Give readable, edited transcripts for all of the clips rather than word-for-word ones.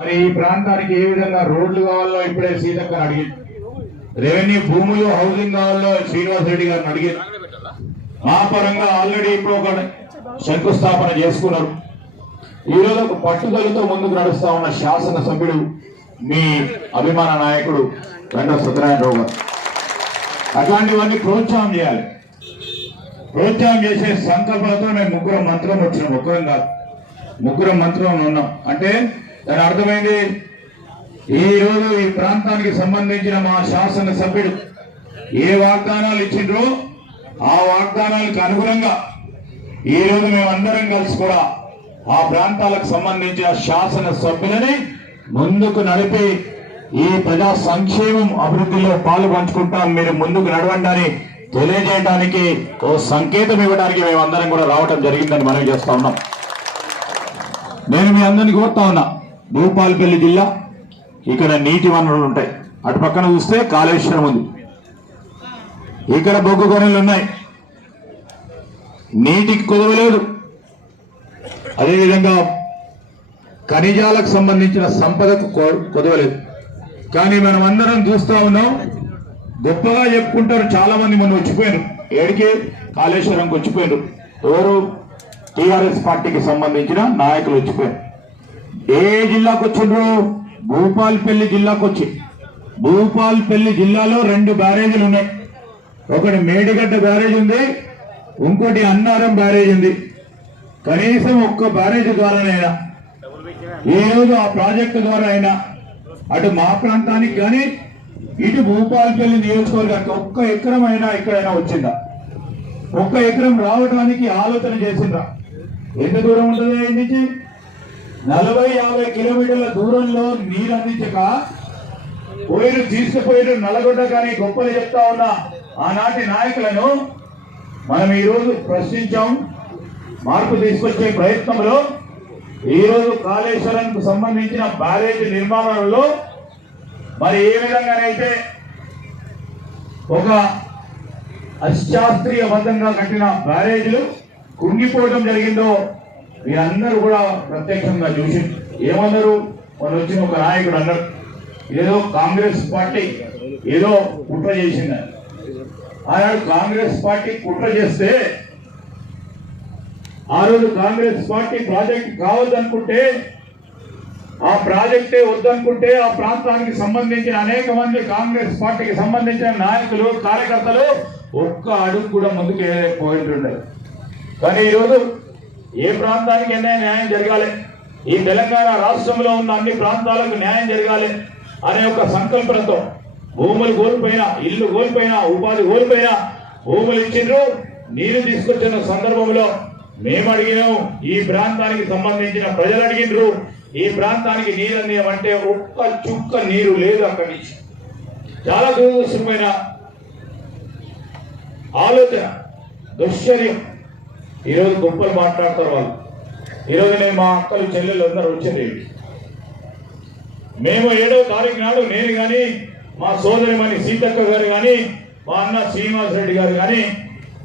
మరి ఈ ప్రాంతానికి ఏ విధంగా రోడ్లు కావాలో ఇప్పుడే సీతక్క అడిగింది, రెవెన్యూ భూములు హౌసింగ్ కావాలో శ్రీనివాస్ రెడ్డి గారిని అడిగింది. ఆ పరంగా ఆల్రెడీ ఇప్పుడు ఒక శంకుస్థాపన చేసుకున్నారు. ఈరోజు ఒక పట్టుదలతో ముందుకు నడుస్తా ఉన్న శాసనసభ్యుడు మీ అభిమాన నాయకుడు గంటా సత్యనారాయణరావు గారు. అట్లాంటివన్నీ ప్రోత్సాహం చేయాలి. ప్రోత్సాహం చేసే సంకల్పంతో మేము ముగ్గురం మంత్రం వచ్చినాం, ఒక్కరం కాదు, ముగ్గురం మంత్రం ఉన్నాం. అంటే దాని అర్థమైంది, ఈ రోజు ఈ ప్రాంతానికి సంబంధించిన మా శాసనసభ్యుడు ఏ వాగ్దానాలు ఇచ్చిండ్రో ఆ వాగ్దానాలకు అనుగుణంగా ఈ రోజు మేమందరం కలిసి కూడా ఆ ప్రాంతాలకు సంబంధించిన శాసనసభ్యులని ముందుకు నడిపి ఈ ప్రజా సంక్షేమం అభివృద్ధిలో పాలు పంచుకుంటాం, మీరు ముందుకు నడవండి తెలియజేయడానికి ఓ సంకేతం ఇవ్వడానికి మేమందరం కూడా రావడం జరిగిందని మనం చేస్తా ఉన్నాం. నేను మీ అందరినీ కోరుతా ఉన్నా, భూపాలపల్లి జిల్లా, ఇక్కడ నీటి వనరులు ఉంటాయి, అటు పక్కన చూస్తే కాళేశ్వరం ఉంది, ఇక్కడ బొగ్గు గనులు ఉన్నాయి, నీటికి కుదవలేదు. అదేవిధంగా ఖనిజాలకు సంబంధించిన సంపదకు కుదవలేదు. కానీ మనం అందరం చూస్తా ఉన్నాం, గొప్పగా చెప్పుకుంటారు చాలా మంది. మొన్న వచ్చిపోయారు, ఏడికి కాళేశ్వరంకి వచ్చిపోయారు. ఎవరు? టిఆర్ఎస్ పార్టీకి సంబంధించిన నాయకులు వచ్చిపోయారు. ఏ జిల్లాకు వచ్చిండ్రు? భూపాలపల్లి జిల్లాకు వచ్చి. భూపాలపల్లి జిల్లాలో 2 బ్యారేజీలు ఉన్నాయి. ఒకటి మేడిగడ్డ బ్యారేజ్ ఉంది, ఇంకోటి అన్నారం బ్యారేజ్ ఉంది. కనీసం ఒక్క బ్యారేజ్ ద్వారానైనా ఈ రోజు ఆ ప్రాజెక్టు ద్వారా అయినా అటు మా ప్రాంతానికి కానీ ఇటు భూపాలపల్లి నియోజకవర్గానికి ఒక్క ఎకరం అయినా ఎక్కడైనా వచ్చిందా? ఒక్క ఎకరం రావడానికి ఆలోచన చేసిందా? ఎంత దూరం ఉంటుంది నుంచి? 40-50 కిలోమీటర్ల దూరంలో నీరు అందించక పోయిన తీసుకుపోయిన నల్గొండ కానీ గొప్పలు చెప్తా ఉన్న ఆనాటి నాయకులను మనం ఈరోజు ప్రశ్నించాం. మార్పు తీసుకొచ్చే ప్రయత్నంలో ఈరోజు కాళేశ్వరంకు సంబంధించిన బ్యారేజ్ నిర్మాణంలో మరి ఏ విధంగానైతే ఒక అశాస్త్రీయబద్ధంగా కట్టిన బ్యారేజీలు కుంగిపోవడం జరిగిందో మీరందరూ కూడా ప్రత్యక్షంగా చూసి ఏమన్నారు? వాళ్ళు వచ్చిన ఒక నాయకుడు అన్నారు, ఏదో కాంగ్రెస్ పార్టీ ఏదో కుట్ర చేసిందని. ఆనాడు కాంగ్రెస్ పార్టీ కుట్ర చేస్తే ఆ రోజు కాంగ్రెస్ పార్టీ ప్రాజెక్ట్ కావద్దనుకుంటే, ఆ ప్రాజెక్టే వద్దనుకుంటే ఆ ప్రాంతానికి సంబంధించిన అనేక మంది కాంగ్రెస్ పార్టీకి సంబంధించిన నాయకులు కార్యకర్తలు ఒక్క అడుగు కూడా ముందుకు వేయలేకపోయింటుండే. కానీ ఈరోజు ఏ ప్రాంతానికి ఎన్నైనా న్యాయం జరగాలి, ఈ తెలంగాణ రాష్ట్రంలో ఉన్న అన్ని ప్రాంతాలకు న్యాయం జరగాలి అనే ఒక సంకల్పంతో భూములు కోల్పోయినా, ఇల్లు కోల్పోయినా, ఉపాధి కోల్పోయినా భూములు ఇచ్చిండ్రు. నీరు తీసుకొచ్చిన సందర్భంలో మేము అడిగినాం, ఈ ప్రాంతానికి సంబంధించిన ప్రజలు అడిగిండ్రు, ఈ ప్రాంతానికి నీరు అందియమంటే ఒక్క చుక్క నీరు లేదు. అక్కడి నుంచి చాలా దురదృష్టమైన ఆలోచన, దుశ్చర్యం. ఈరోజు గొప్పలు మాట్లాడతారు వాళ్ళు. ఈరోజు నేను మా అక్కలు చెల్లెలు అందరూ వచ్చింది. మేము 7వ తారీఖు నాడు నేను కానీ, మా సోదరిమణి సీతక్క గారు కానీ, మా అన్న శ్రీనివాస్ రెడ్డి గారు కానీ,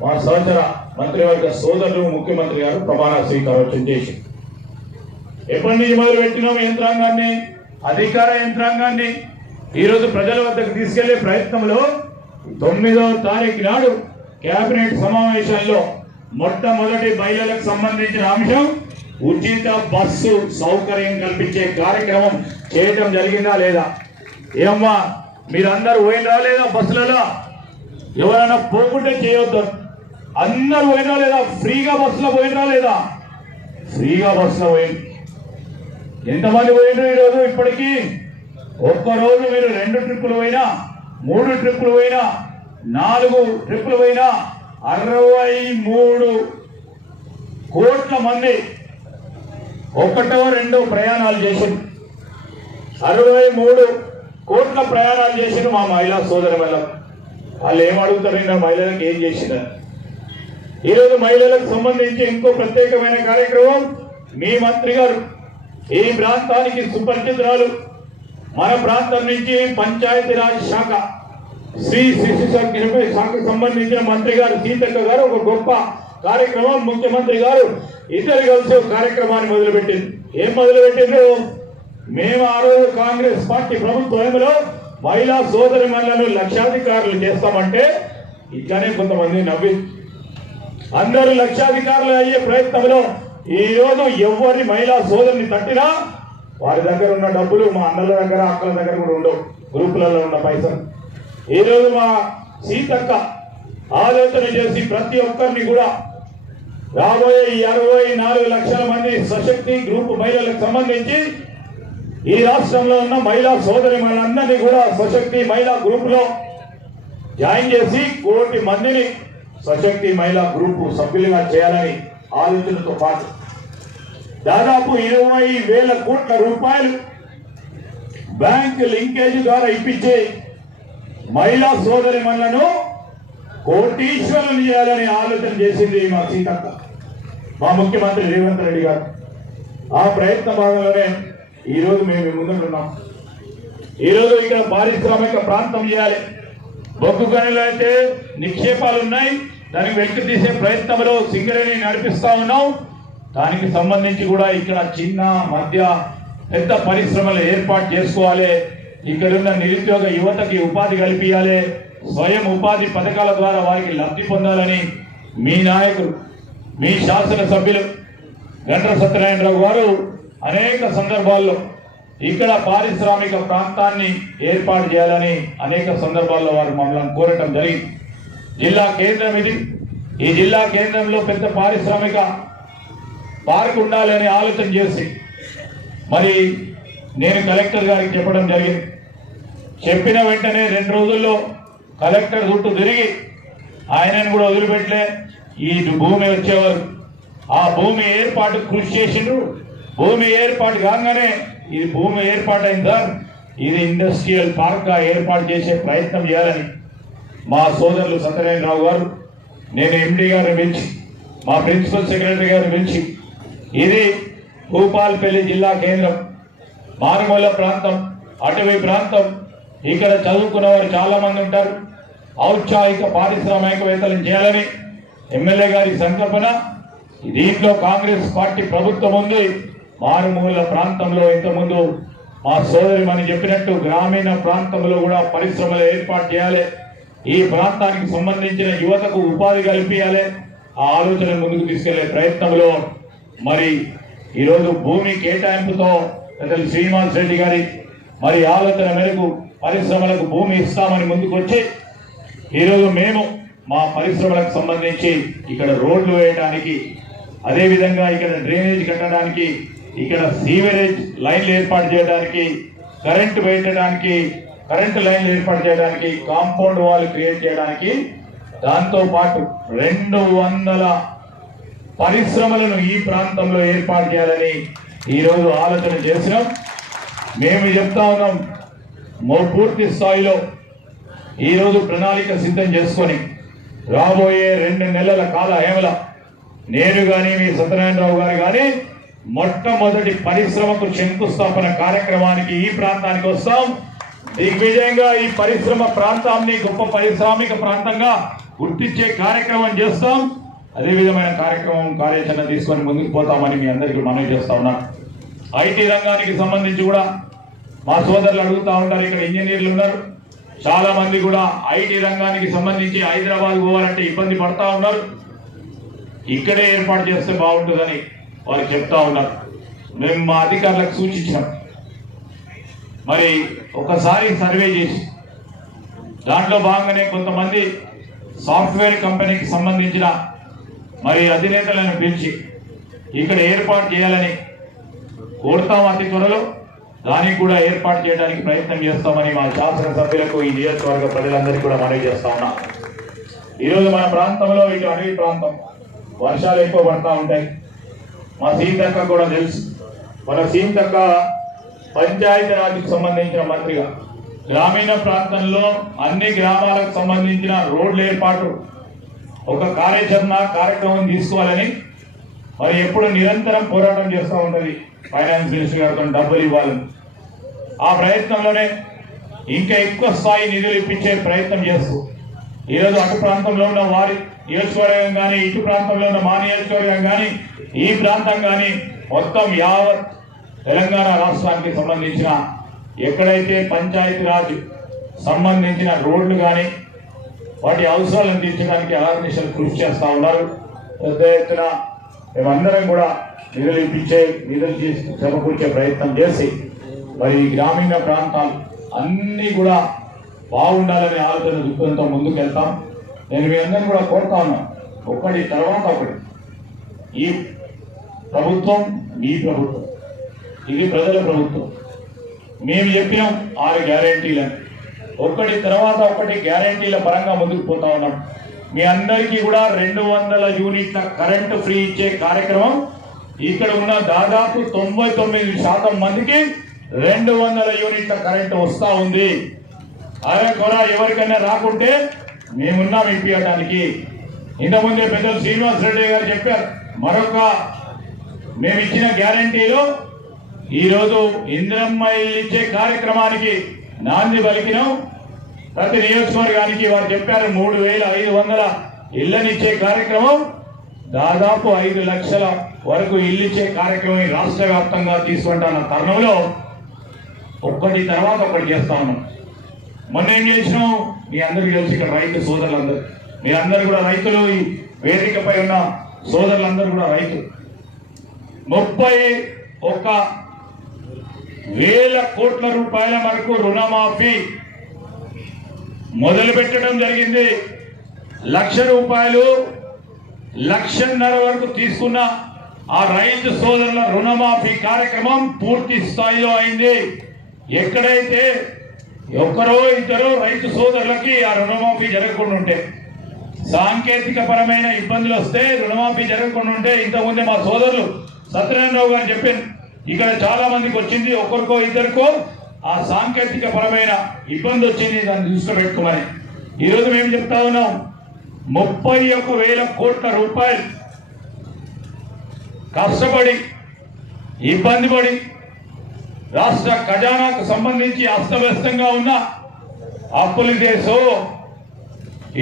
మా సహచర మంత్రివర్గ సోదరులు ముఖ్యమంత్రి గారు ప్రమాణ స్వీకారోత్సవం చేసి ఎప్పటి నుంచి మొదలు పెట్టినాం యంత్రాంగాన్ని, అధికార యంత్రాంగాన్ని ఈరోజు ప్రజల వద్దకు తీసుకెళ్లే ప్రయత్నంలో 9వ తారీఖు నాడు కేబినెట్ సమావేశాల్లో మొట్టమొదటి మహిళలకు సంబంధించిన అంశం ఉచిత బస్సు సౌకర్యం కల్పించే కార్యక్రమం చేయడం జరిగిందా లేదా? ఏమ్మా మీరందరూ పోయినరా లేదా? బస్సులలో ఎవరైనా పోకుంటే చేయొద్దు. అందరూ పోయినరా లేదా? ఫ్రీగా బస్సులో పోయినరా లేదా? ఫ్రీగా బస్సులో పోయింది. ఎంతమంది పోయినరు ఈరోజు? ఇప్పటికీ ఒక్కరోజు మీరు 2 ట్రిప్పులు పోయినా, 3 ట్రిప్పులు పోయినా, 4 ట్రిప్పులు పోయినా 63 కోట్ల మంది 1-2 ప్రయాణాలు చేసింది. 63 కోట్ల ప్రయాణాలు చేసింది మా మహిళా సోదరి వల్ల. వాళ్ళు ఏం అడుగుతారు? మహిళలకు ఏం చేసినారు? ఈరోజు మహిళలకు సంబంధించి ఇంకో ప్రత్యేకమైన కార్యక్రమం మీ మంత్రి గారు, ఈ ప్రాంతానికి సుపరిచితురాలు, మన ప్రాంతం నుంచి పంచాయతీరాజ్ శాఖ, శ్రీ శిశు శాఖకు సంబంధించిన మంత్రి గారు సీతక్క గారు ఒక గొప్ప కార్యక్రమం ముఖ్యమంత్రి గారు ఇద్దరు కలిసి ఒక కార్యక్రమాన్ని మొదలుపెట్టింది. ఏం మొదలుపెట్టిండ్రు? మేము ఆ రోజు కాంగ్రెస్ పార్టీ ప్రభుత్వంలో మహిళా సోదరి మహిళలను లక్షాధికారులు చేస్తామంటే ఇట్లానే కొంతమంది నవ్వి అందరూ లక్షాధికారులు అయ్యే ప్రయత్నంలో ఈ రోజు ఎవరి మహిళా సోదరిని తట్టినా వారి దగ్గర ఉన్న డబ్బులు మా అన్నల దగ్గర అక్కల దగ్గర కూడా ఉండవు, గ్రూపులలో ఉన్న పైసలు. ఈ రోజు మా సీతక్క ఆలోచన చేసి ప్రతి ఒక్కరిని కూడా రాబోయే 64 లక్షల మంది సశక్తి గ్రూప్ మహిళలకు సంబంధించి ఈ రాష్ట్రంలో ఉన్న మహిళా సోదరి మహిళలందరినీ కూడా సశక్తి మహిళా గ్రూప్ లో జాయిన్ చేసి 1 కోటి మందిని సశక్తి మహిళా గ్రూప్ సభ్యులుగా చేయాలని ఆలోచనతో పాటు దాదాపు 20,000 కోట్ల రూపాయలు బ్యాంక్ లింకేజ్ ద్వారా ఇప్పించే మహిళా సోదరి మహిళలను కోటీశ్వరులు చేయాలని ఆలోచన చేసింది మా సీతక్క, మా ముఖ్యమంత్రి రేవంత్ రెడ్డి గారు. ఆ ప్రయత్న భాగంలోనే ఈరోజు మేము ముందుంటున్నాం. ఈరోజు ఇక్కడ పారిశ్రామిక ప్రాంతం చేయాలి. బొగ్గు గనులు అయితే నిక్షేపాలు ఉన్నాయి, దానికి వెలికి తీసే ప్రయత్నంలో సింగరేణి నడిపిస్తా ఉన్నాం. దానికి సంబంధించి కూడా ఇక్కడ చిన్న మధ్య పెద్ద పరిశ్రమలు ఏర్పాటు చేసుకోవాలి. ఇక్కడున్న నిరుద్యోగ యువతకి ఉపాధి కల్పించాలి. స్వయం ఉపాధి పథకాల ద్వారా వారికి లబ్ధి పొందాలని మీ నాయకులు, మీ శాసనసభ్యులు గండ్ర సత్యనారాయణరావు గారు అనేక సందర్భాల్లో ఇక్కడ పారిశ్రామిక ప్రాంతాన్ని ఏర్పాటు చేయాలని అనేక సందర్భాల్లో వారు మమ్మల్ని కోరటం జరిగింది. జిల్లా కేంద్రం ఇది. ఈ జిల్లా కేంద్రంలో పెద్ద పారిశ్రామిక పార్క్ ఉండాలని ఆలోచన చేసి మరి నేను కలెక్టర్ గారికి చెప్పడం జరిగింది. చెప్పిన వెంటనే 2 రోజుల్లో కలెక్టర్ చుట్టూ తిరిగి ఆయనను కూడా వదిలిపెట్టలే. ఈ భూమి వచ్చేవారు ఆ భూమి ఏర్పాటు కృషి చేసిండ్రు. భూమి ఏర్పాటు కాగానే ఇది భూమి ఏర్పాటైంది సార్, ఇది ఇండస్ట్రియల్ పార్క్ గా ఏర్పాటు చేసే ప్రయత్నం చేయాలని మా సోదరులు సత్యనారాయణరావు గారు, నేను ఎండి గారిని పిలిచి, మా ప్రిన్సిపల్ సెక్రటరీ గారిని పిలిచి, ఇది భూపాల్పల్లి జిల్లా కేంద్రం, మారుమూల ప్రాంతం, అటవీ ప్రాంతం, ఇక్కడ చదువుకున్న వారు చాలా మంది ఉంటారు. ఔత్సాహిక పారిశ్రామికవేత్తలను చేయాలని ఎమ్మెల్యే గారి సంకల్పన. దీంట్లో కాంగ్రెస్ పార్టీ ప్రభుత్వం ఉంది. మారుమూల ప్రాంతంలో ఇంతకుముందు మా సోదరి అని చెప్పినట్టు గ్రామీణ ప్రాంతంలో కూడా పరిశ్రమలు ఏర్పాటు చేయాలి. ఈ ప్రాంతానికి సంబంధించిన యువతకు ఉపాధి కల్పించాలి. ఆ ఆలోచన ముందుకు తీసుకెళ్లే ప్రయత్నంలో మరి ఈరోజు భూమి కేటాయింపుతో పెద్దలు శ్రీనివాస్ రెడ్డి గారి మరి ఆలోచన మేరకు పరిశ్రమలకు భూమి ఇస్తామని ముందుకు వచ్చి ఈరోజు మేము మా పరిశ్రమలకు సంబంధించి ఇక్కడ రోడ్లు వేయడానికి, అదేవిధంగా ఇక్కడ డ్రైనేజ్ కట్టడానికి, ఇక్కడ సీవరేజ్ లైన్లు ఏర్పాటు చేయడానికి, కరెంటు పెట్టడానికి, కరెంటు లైన్లు ఏర్పాటు చేయడానికి, కాంపౌండ్ వాల్ క్రియేట్ చేయడానికి, దాంతో పాటు 200 పరిశ్రమలను ఈ ప్రాంతంలో ఏర్పాటు చేయాలని ఈరోజు ఆలోచన చేసినాం. మేము చెప్తా ఉన్నాం, పూర్తి స్థాయిలో ఈరోజు ప్రణాళిక సిద్ధం చేసుకొని రాబోయే 2 నెలల కాల హేమల నేను కానీ మీ సత్యనారాయణరావు గారు కానీ మొట్టమొదటి పరిశ్రమకు శంకుస్థాపన కార్యక్రమానికి ఈ ప్రాంతానికి వస్తాం. దిగ్విజయంగా ఈ పరిశ్రమ ప్రాంతాన్ని గొప్ప పారిశ్రామిక ప్రాంతంగా గుర్తించే కార్యక్రమం చేస్తాం. అదే విధమైన కార్యక్రమం కార్యాచరణ తీసుకొని ముందుకు పోతామని మీ అందరికీ మనవి చేస్తా ఉన్నాను. ఐటీ రంగానికి సంబంధించి కూడా మా సోదరులు అడుగుతా ఉంటారు. ఇక్కడ ఇంజనీర్లు ఉన్నారు, చాలా మంది కూడా ఐటీ రంగానికి సంబంధించి హైదరాబాద్ పోవాలంటే ఇబ్బంది పడతా ఉన్నారు. ఇక్కడే ఏర్పాటు చేస్తే బాగుంటుందని వారు చెప్తా ఉన్నారు. మేము మా అధికారులకు సూచించాం. మరి ఒకసారి సర్వే చేసి దాంట్లో భాగంగానే కొంతమంది సాఫ్ట్వేర్ కంపెనీకి సంబంధించిన మరి అధినేతలను పిలిచి ఇక్కడ ఏర్పాటు చేయాలని కోరుతాం. అతి త్వరలో దానికి కూడా ఏర్పాటు చేయడానికి ప్రయత్నం చేస్తామని మా శాసనసభ్యులకు, ఈ నియోజకవర్గ ప్రజలందరికీ కూడా మనవి చేస్తా ఉన్నా. ఈరోజు మన ప్రాంతంలో ఇటు అడవి ప్రాంతం, వర్షాలు ఎక్కువ పడతా ఉంటాయి. మా సీతక్క కూడా తెలుసు. మన సీతక్క పంచాయతీ రాజ్కి సంబంధించిన మంత్రిగా గ్రామీణ ప్రాంతంలో అన్ని గ్రామాలకు సంబంధించిన రోడ్ల ఏర్పాటు ఒక కార్యక్రమం తీసుకోవాలని మరి ఎప్పుడు నిరంతరం పోరాటం చేస్తూ ఉంటుంది. ఫైనాన్స్ మినిస్టర్ గారితో డబ్బులు ఇవ్వాలని ఆ ప్రయత్నంలోనే ఇంకా ఎక్కువ స్థాయి నిధులు ఇప్పించే ప్రయత్నం చేస్తూ ఈరోజు అటు ప్రాంతంలో ఉన్న వారి నియోజకవర్గం కానీ, ఇటు ప్రాంతంలో ఉన్న మా నియోజకవర్గం కానీ, ఈ ప్రాంతం కానీ మొత్తం యావత్ తెలంగాణ రాష్ట్రానికి సంబంధించిన ఎక్కడైతే పంచాయతీరాజ్ సంబంధించిన రోడ్లు కానీ వాటి అవసరాలను తీర్చడానికి అహర్నిశలు కృషి చేస్తూ ఉన్నారు. పెద్ద ఎత్తున మేమందరం కూడా నిధులు ఇప్పించే నిధులు సమకూర్చే ప్రయత్నం చేసి మరి గ్రామీణ ప్రాంతాలు అన్నీ కూడా బాగుండాలనే ఆలోచన దృక్పథంతో ముందుకు వెళ్తాం. నేను మీ అందరినీ కూడా కోరుతా ఉన్నాను, ఒకటి తర్వాత ఒకటి. ఈ ప్రభుత్వం మీ ప్రభుత్వం, ఇది ప్రజల ప్రభుత్వం. మేము చెప్పినాం 6 గ్యారెంటీలను, ఒకటి తర్వాత ఒకటి గ్యారెంటీల పరంగా ముందుకు పోతా ఉన్నాం. మీ అందరికీ కూడా 200 యూనిట్ల కరెంటు ఫ్రీ ఇచ్చే కార్యక్రమం ఇక్కడ ఉన్న దాదాపు 99% మందికి 200 యూనిట్ల కరెంటు వస్తా ఉంది. అదే కొర ఎవరికైనా రాకుంటే మేమున్నాం ఇప్పించడానికి. ఇంతకుముందే పెద్దలు శ్రీనివాస్ రెడ్డి గారు చెప్పారు, మరొక మేము ఇచ్చిన గ్యారెంటీలో ఈరోజు ఇందిరమ్మ ఇల్లు ఇచ్చే కార్యక్రమానికి నాంది పలికినాం. ప్రతి నియోజకవర్గానికి వారు చెప్పారు 3500 ఇళ్లనిచ్చే కార్యక్రమం, దాదాపు 5 లక్షల వరకు ఇల్లు ఇచ్చే కార్యక్రమం రాష్ట్ర వ్యాప్తంగా తీసుకుంటున్న తరుణంలో ఒక్కటి తర్వాత ఒకటి చేస్తా ఉన్నాం. మొన్న ఏం చేసినాం మీ అందరికీ తెలిసి, ఇక్కడ రైతు సోదరులందరూ, మీ అందరు కూడా రైతులు, ఈ వేదికపై ఉన్న సోదరులందరూ కూడా రైతులు. 31,000 కోట్ల రూపాయల వరకు రుణమాఫీ మొదలు పెట్టడం జరిగింది. 1,00,000 రూపాయలు 1,50,000 వరకు తీసుకున్న ఆ రైతు సోదరుల రుణమాఫీ కార్యక్రమం పూర్తి స్థాయిలో అయింది. ఎక్కడైతే ఒక్కరో ఇద్దరు రైతు సోదరులకి ఆ రుణమాఫీ జరగకుండా ఉంటే, సాంకేతిక పరమైన ఇబ్బందులు వస్తే రుణమాఫీ జరగకుండా ఉంటే, ఇంతకుముందే మా సోదరులు సత్యనారాయణరావు గారు చెప్పారు, ఇక్కడ చాలా మందికి వచ్చింది, ఒక్కరికో ఇద్దరికో ఆ సాంకేతిక పరమైన ఇబ్బంది వచ్చింది, దాన్ని దృష్టిలో పెట్టుకోమని. ఈరోజు మేము చెప్తా ఉన్నాం, 31,000 కోట్ల రూపాయలు కష్టపడి ఇబ్బంది పడి రాష్ట్ర ఖజానాకు సంబంధించి అస్తవ్యస్తంగా ఉన్న అప్పులు చేసో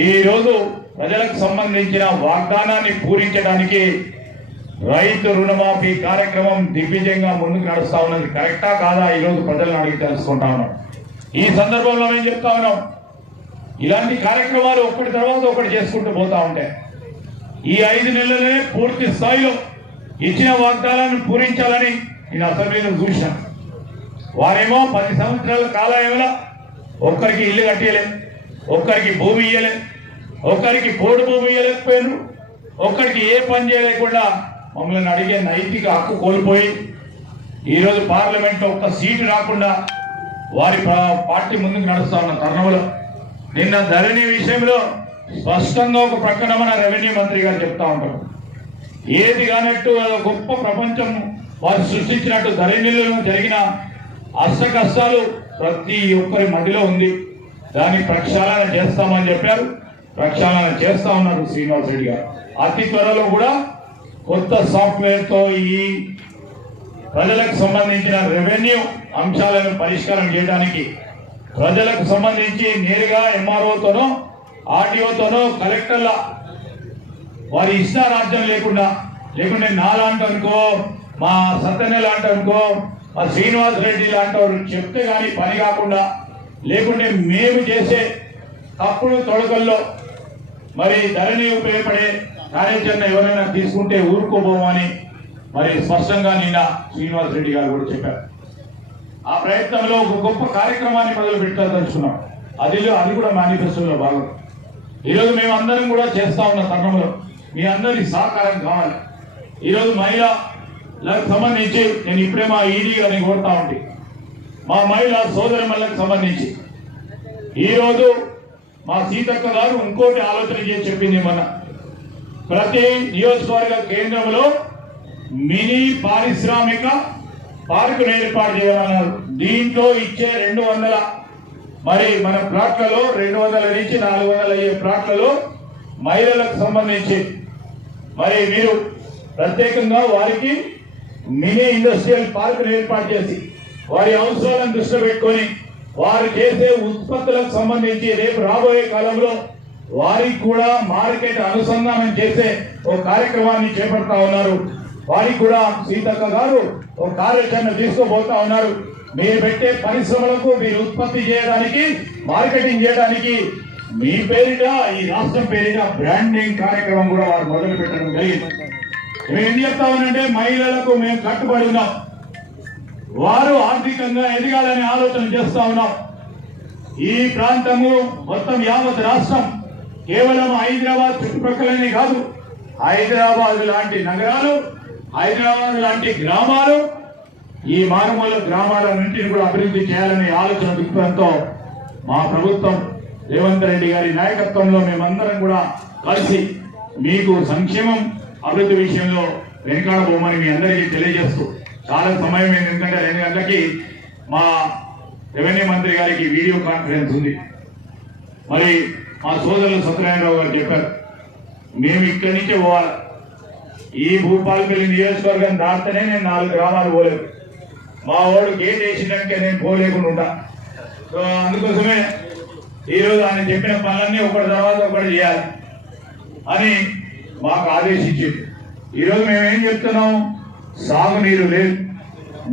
ఈరోజు ప్రజలకు సంబంధించిన వాగ్దానాన్ని పూరించడానికి రైతు రుణమాఫీ కార్యక్రమం దిగ్విజయంగా ముందుకు నడుస్తా ఉన్నది. కరెక్టా కాదా ఈరోజు ప్రజలను అడిగి తెలుసుకుంటా ఉన్నాం. ఈ సందర్భంలో మేము చెప్తా ఉన్నాం, ఇలాంటి కార్యక్రమాలు ఒకటి తర్వాత ఒకటి చేసుకుంటూ పోతా ఉంటాయి. ఈ 5 నెలలనే పూర్తి స్థాయిలో ఇచ్చిన వాగ్దానాలను పూరించాలని నేను అసెంబ్లీలో చూశాను. వారేమో 10 సంవత్సరాల కాలంలో ఒక్కరికి ఇల్లు కట్టియలే, ఒక్కరికి భూమి ఇయ్యలే, ఒక్కరికి పోడు భూమి ఇయ్యలేకపోయారు, ఒక్కరికి ఏ పని చేయలేకుండా మమ్మల్ని అడిగే నైతిక హక్కు కోల్పోయి ఈరోజు పార్లమెంట్లో ఒక్క సీటు రాకుండా వారి పార్టీ ముందుకు నడుస్తా ఉన్న తరుణంలో నిన్న ధరణి విషయంలో స్పష్టంగా ఒక ప్రకటన మన రెవెన్యూ మంత్రి గారు చెప్తా ఉంటారు. ఏది కానట్టు గొప్ప ప్రపంచం వారు సృష్టించినట్టు ధరణిలో జరిగిన అష్ట కష్టాలు ప్రతి ఒక్కరి మధ్యలో ఉంది, దాన్ని ప్రక్షాళన చేస్తామని చెప్పారు. ప్రక్షాళన చేస్తా ఉన్నారు శ్రీనివాస్ రెడ్డి గారు. అతి త్వరలో కూడా కొత్త సాఫ్ట్వేర్తో ఈ ప్రజలకు సంబంధించిన రెవెన్యూ అంశాలను పరిష్కారం చేయడానికి ప్రజలకు సంబంధించి నేరుగా ఎంఆర్ఓతోనో ఆర్డీఓతోనో కలెక్టర్ల వారి ఇష్టారాజ్యం లేకుండా, లేకుంటే నాలాంటనుకో, మా సత్యనే లాంటనుకో, మా శ్రీనివాస్ రెడ్డి లాంటి వారు చెప్తే కానీ పని కాకుండా, లేకుంటే మేము చేసే తప్పుడు తొడకల్లో మరి ధరణి ఉపయోగపడే కార్యాచరణ ఎవరైనా తీసుకుంటే ఊరుకోబోమని మరి స్పష్టంగా నిన్న శ్రీనివాస్ రెడ్డి గారు కూడా చెప్పారు. ఆ ప్రయత్నంలో ఒక గొప్ప కార్యక్రమాన్ని మొదలు పెట్టదలుచుకున్నాం. అది కూడా మేనిఫెస్టోలో భాగం. ఈరోజు మేము అందరం కూడా చేస్తా ఉన్న తరుణంలో మీ అందరి సహకారం కావాలి. ఈరోజు మహిళలకు సంబంధించి నేను ఇప్పుడే మా ఈడీ గారిని కోరుతా ఉంటే, మా మహిళా సోదరిమణులకు సంబంధించి ఈరోజు మా సీతక్క గారు ఇంకోటి ఆలోచన చేసి చెప్పింది. మన ప్రతి నియోజకవర్గ కేంద్రంలో మినీ పారిశ్రామిక పార్కును ఏర్పాటు చేయాలన్నారు. దీంట్లో ఇచ్చే 200 మరి మన ప్లాట్లలో 200 నుంచి 400 అయ్యే ప్లాట్లలో మహిళలకు సంబంధించి మరి మీరు ప్రత్యేకంగా వారికి మినీ ఇండస్ట్రియల్ పార్కును ఏర్పాటు చేసి వారి అవసరాలను దృష్టిలో పెట్టుకొని వారు చేసే ఉత్పత్తులకు సంబంధించి రేపు రాబోయే కాలంలో వారికి కూడా మార్కెట్ అనుసంధానం చేసే ఒక కార్యక్రమాన్ని చేపడతా ఉన్నారు. వారికి కూడా సీతక్క గారు ఒక కార్యాచరణ తీసుకోబోతా ఉన్నారు. మీరు పెట్టే పరిశ్రమలకు మీరు ఉత్పత్తి చేయడానికి, మార్కెటింగ్ చేయడానికి మీ పేరిట, ఈ రాష్ట్రం పేరిట బ్రాండింగ్ కార్యక్రమం కూడా వారు మొదలు పెట్టడం జరిగింది. మేము ఏం చెప్తామనంటే మహిళలకు మేము కట్టుబడి ఉన్నాం. వారు ఆర్థికంగా ఎదగాలని ఆలోచన చేస్తా ఉన్నాం. ఈ ప్రాంతము మొత్తం యావత్ రాష్ట్రం కేవలం హైదరాబాద్ చుట్టుపక్కలనే కాదు, హైదరాబాద్ లాంటి నగరాలు, హైదరాబాద్ లాంటి గ్రామాలు, ఈ మారుమూల గ్రామాలన్నింటినీ కూడా అభివృద్ధి చేయాలనే ఆలోచన దృక్పథంతో మా ప్రభుత్వం రేవంత్ రెడ్డి గారి నాయకత్వంలో మేమందరం కూడా కలిసి మీకు సంక్షేమం అభివృద్ధి విషయంలో వెనుకాడబోమని మీ అందరికీ తెలియజేస్తూ, చాలా సమయం ఎందుకంటే 2 గంటలకి మా రెవెన్యూ మంత్రి గారికి వీడియో కాన్ఫరెన్స్ ఉంది. మరి మా సోదరులు సత్యనారాయణరావు గారు చెప్పారు, మేము ఇక్కడి నుంచే పోవాలి. ఈ భూపాలపల్లి నియోజకవర్గం దాటితేనే నేను 4 గ్రామాలు పోలేదు. మా వాడు గేట్ వేసినాకే నేను పోలేకుండా ఉంటా. సో అందుకోసమే ఈరోజు ఆయన చెప్పిన పనులన్నీ ఒకటి తర్వాత ఒకటి చేయాలి అని మాకు ఆదేశించింది. ఈరోజు మేమేం చెప్తున్నాం, సాగునీరు లేదు.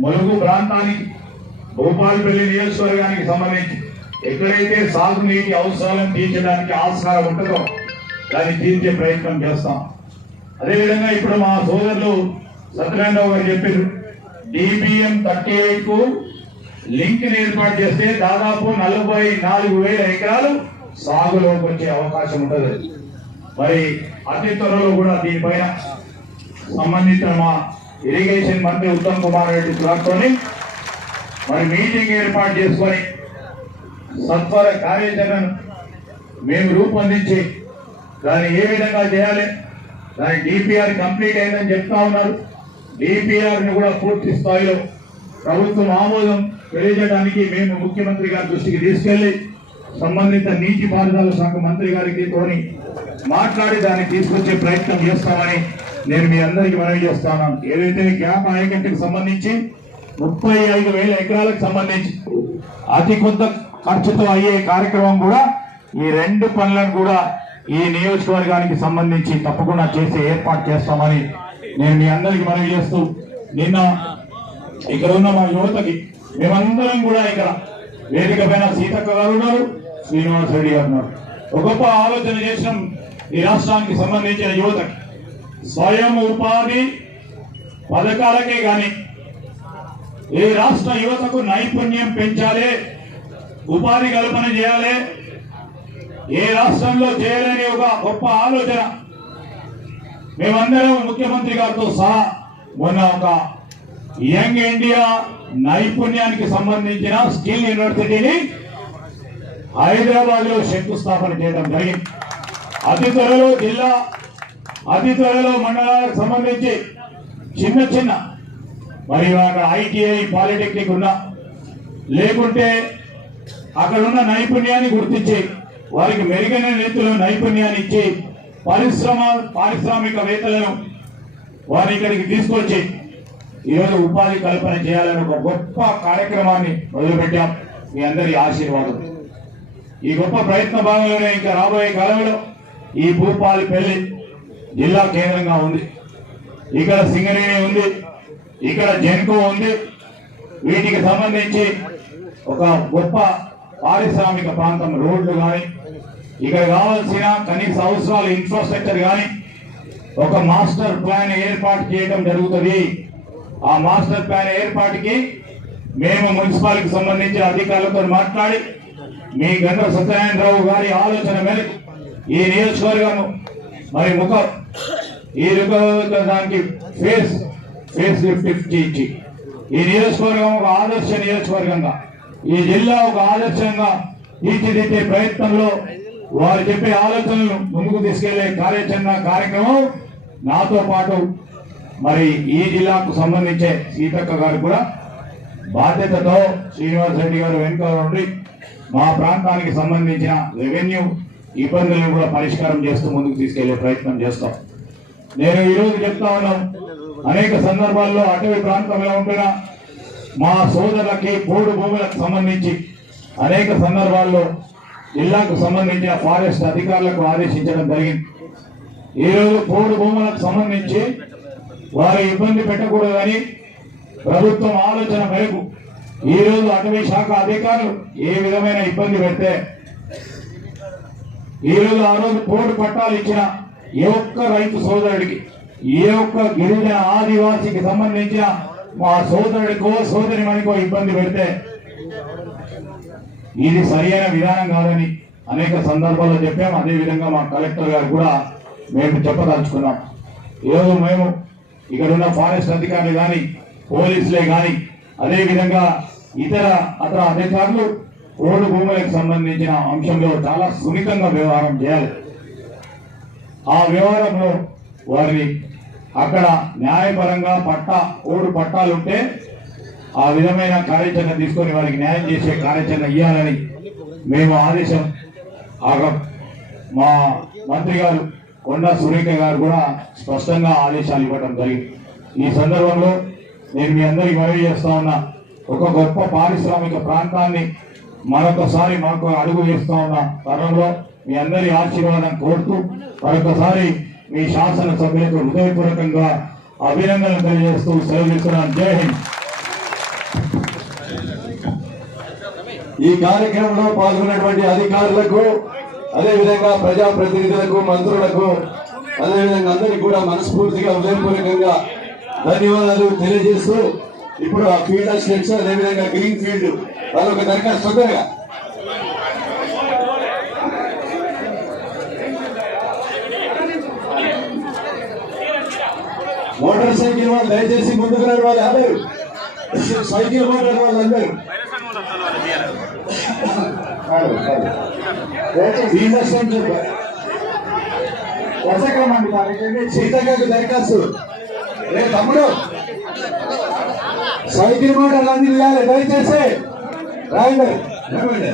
ములుగు ప్రాంతానికి, భూపాలపల్లి నియోజకవర్గానికి సంబంధించి ఎక్కడైతే సాగునీటి అవసరాలను తీర్చడానికి ఆస్కారం ఉంటుందో దాన్ని తీర్చే ప్రయత్నం చేస్తాం. అదేవిధంగా ఇప్పుడు మా సోదరులు సత్యనారాయణరావు గారు చెప్పారు, DBM 38 కు లింక్ ఏర్పాటు చేస్తే దాదాపు 44,000 ఎకరాలు సాగులోకి వచ్చే అవకాశం ఉంటుంది. మరి అతి త్వరలో కూడా దీనిపైన సంబంధించిన మా ఇరిగేషన్ మంత్రి ఉత్తమ్ కుమార్ రెడ్డి గారితోని మరి మీటింగ్ ఏర్పాటు చేసుకొని సత్వర కార్యాచరణను మేము రూపొందించి దాన్ని ఏ విధంగా చేయాలి, దాని DPR కంప్లీట్ అయిందని చెప్తా ఉన్నారు. DPR ని కూడా పూర్తి స్థాయిలో ప్రభుత్వం ఆమోదం తెలియజేయడానికి మేము ముఖ్యమంత్రి గారి దృష్టికి తీసుకెళ్లి సంబంధిత నీటిపారుదల శాఖ మంత్రి గారికి తోని మాట్లాడి దాన్ని తీసుకొచ్చే ప్రయత్నం చేస్తామని నేను మీ అందరికీ మనవి చేస్తాను. ఏదైతే గ్యాప్ ఆయకట్టుకు సంబంధించి 35,000 ఎకరాలకు సంబంధించి అతి కొద్ది ఖర్చుతో అయ్యే కార్యక్రమం కూడా ఈ 2 పనులను కూడా ఈ నియోజకవర్గానికి సంబంధించి తప్పకుండా చేసే ఏర్పాటు చేస్తామని నేను మీ అందరికీ మనవి చేస్తూ, నిన్న ఇక్కడ ఉన్న మా యువతకి మేమందరం కూడా ఇక్కడ వేదిక పైన సీతక్క గారు ఉన్నారు, శ్రీనివాస్ రెడ్డి గారు ఉన్నారు, ఒక గొప్ప ఆలోచన చేసిన ఈ రాష్ట్రానికి సంబంధించిన యువతకి స్వయం ఉపాధి పథకాలకే గాని ఈ రాష్ట్ర యువతకు నైపుణ్యం పెంచాలి, ఉపాధి కల్పన చేయాలి, ఏ రాష్ట్రంలో చేయలేని ఒక గొప్ప ఆలోచన మేమందరం ముఖ్యమంత్రి గారితో సహా మొన్న ఒక యంగ్ ఇండియా నైపుణ్యానికి సంబంధించిన స్కిల్ యూనివర్సిటీని హైదరాబాద్ లో శంకుస్థాపన చేయడం జరిగింది. అతి త్వరలో జిల్లా, అతి త్వరలో మండలాలకు సంబంధించి చిన్న చిన్న మరి అక్కడ ITI పాలిటెక్నిక్ ఉన్నా లేకుంటే అక్కడ ఉన్న నైపుణ్యాన్ని గుర్తించి వారికి మెరుగైన రీతిలో నైపుణ్యాన్ని ఇచ్చి పారిశ్రామికవేత్తలను వారి ఇక్కడికి తీసుకొచ్చి ఈరోజు ఉపాధి కల్పన చేయాలని ఒక గొప్ప కార్యక్రమాన్ని మొదలుపెట్టాం. మీ అందరి ఆశీర్వాదం. ఈ గొప్ప ప్రయత్న భాగంలోనే ఇంకా రాబోయే కాలంలో ఈ భూపాలపల్లి జిల్లా కేంద్రంగా ఉంది. ఇక్కడ సింగరేణి ఉంది, ఇక్కడ జెన్కో ఉంది. వీటికి సంబంధించి ఒక గొప్ప పారిశ్రామిక ప్రాంతం, రోడ్లు కానీ ఇక్కడ కావాల్సిన కనీస అవసరాలు ఇన్ఫ్రాస్ట్రక్చర్ కానీ ఒక మాస్టర్ ప్లాన్ ఏర్పాటు చేయడం జరుగుతుంది. ఆ మాస్టర్ ప్లాన్ ఏర్పాటుకి మేము మున్సిపాలిటీకి సంబంధించిన అధికారులతో మాట్లాడి మీ గంట సత్యనారాయణరావు గారి ఆలోచన మేరకు ఈ నియోజకవర్గం మరి ఈ దానికి ఫేస్ లిఫ్ట్ ఇచ్చి ఈ నియోజకవర్గం ఒక ఆదర్శ నియోజకవర్గంగా, ఈ జిల్లా ఒక ఆదర్శంగా తీర్చిదిద్దే ప్రయత్నంలో వారు చెప్పే ఆలోచనలను ముందుకు తీసుకెళ్లే కార్యక్రమం నాతో పాటు మరి ఈ జిల్లాకు సంబంధించే సీతక్క గారు కూడా బాధ్యతతో శ్రీనివాస్ రెడ్డి గారు వెనుక ఉండి మా ప్రాంతానికి సంబంధించిన రెవెన్యూ ఇబ్బందులను కూడా పరిష్కారం చేస్తూ ముందుకు తీసుకెళ్లే ప్రయత్నం చేస్తాం. నేను ఈరోజు చెప్తా ఉన్నాను, అనేక సందర్భాల్లో అటవీ ప్రాంతంలో ఉంటున్న మా సోదరులకి పోడు భూములకు సంబంధించి అనేక సందర్భాల్లో జిల్లాకు సంబంధించిన ఫారెస్ట్ అధికారులకు ఆదేశించడం జరిగింది. ఈరోజు పోడు భూములకు సంబంధించి వారు ఇబ్బంది పెట్టకూడదని ప్రభుత్వం ఆలోచన మేరకు ఈ రోజు అటవీ శాఖ అధికారులు ఏ విధమైన ఇబ్బంది పెడితే ఈ రోజు ఆ రోజు పోడు పట్టాలు ఇచ్చిన ఏ ఒక్క రైతు సోదరుడికి ఏ ఒక్క గిరిజన ఆదివాసికి సంబంధించిన మా సోదరుడికో సోదరి మనికో ఇబ్బంది పెడితే ఇది సరైన విధానం కాదని అనేక సందర్భాల్లో చెప్పాం. అదేవిధంగా మా కలెక్టర్ గారు కూడా మేము చెప్పదలుచుకున్నాం. ఈరోజు మేము ఇక్కడ ఉన్న ఫారెస్ట్ అధికారులు కానీ పోలీసులే కానీ అదేవిధంగా ఇతర అధికారులు రోడ్డు భూములకు సంబంధించిన అంశంలో చాలా సున్నితంగా వ్యవహారం చేయాలి. ఆ వ్యవహారంలో వారిని అక్కడ న్యాయపరంగా ఓడు పట్టాలుంటే ఆ విధమైన కార్యాచరణ తీసుకొని వారికి న్యాయం చేసే కార్యాచరణ ఇవ్వాలని మేము ఆదేశం మా మంత్రి గారు కొండా సురేఖ గారు కూడా స్పష్టంగా ఆదేశాలు ఇవ్వడం జరిగింది. ఈ సందర్భంలో నేను మీ అందరికీ మనవి చేస్తా ఉన్నా, ఒక గొప్ప పారిశ్రామిక ప్రాంతాన్ని మరొకసారి మాకు అడుగు వేస్తా ఉన్న తరుణంలో మీ అందరి ఆశీర్వాదం కోరుతూ మరొకసారి మీ శాసన సభ్యులకు హృదయపూర్వకంగా అభినందనలు తెలియజేస్తూ సెలవుస్తున్నాను. జై హింద్. ఈ కార్యక్రమంలో పాల్గొన్నటువంటి అధికారులకు అదేవిధంగా ప్రజాప్రతినిధులకు మంత్రులకు అదేవిధంగా అందరికీ కూడా మనస్ఫూర్తిగా హృదయపూర్వకంగా ధన్యవాదాలు తెలియజేస్తూ ఇప్పుడు ఆ ఫీల్డ్ అసిస్టెంట్స్ అదేవిధంగా గ్రీన్ ఫీల్డ్ వాళ్ళొక దరఖాస్తు తొందరగా మోటార్ సైకిల్ వాళ్ళు దయచేసి ముందుకు రాని వాళ్ళు అందరూ సైకిల్ మోటార్ వాళ్ళందరూ సీతక్కకు దరఖాస్తు. రేపు తమ్ముడు సైకిల్ మోటార్ అన్ని దయచేసి రాయండి.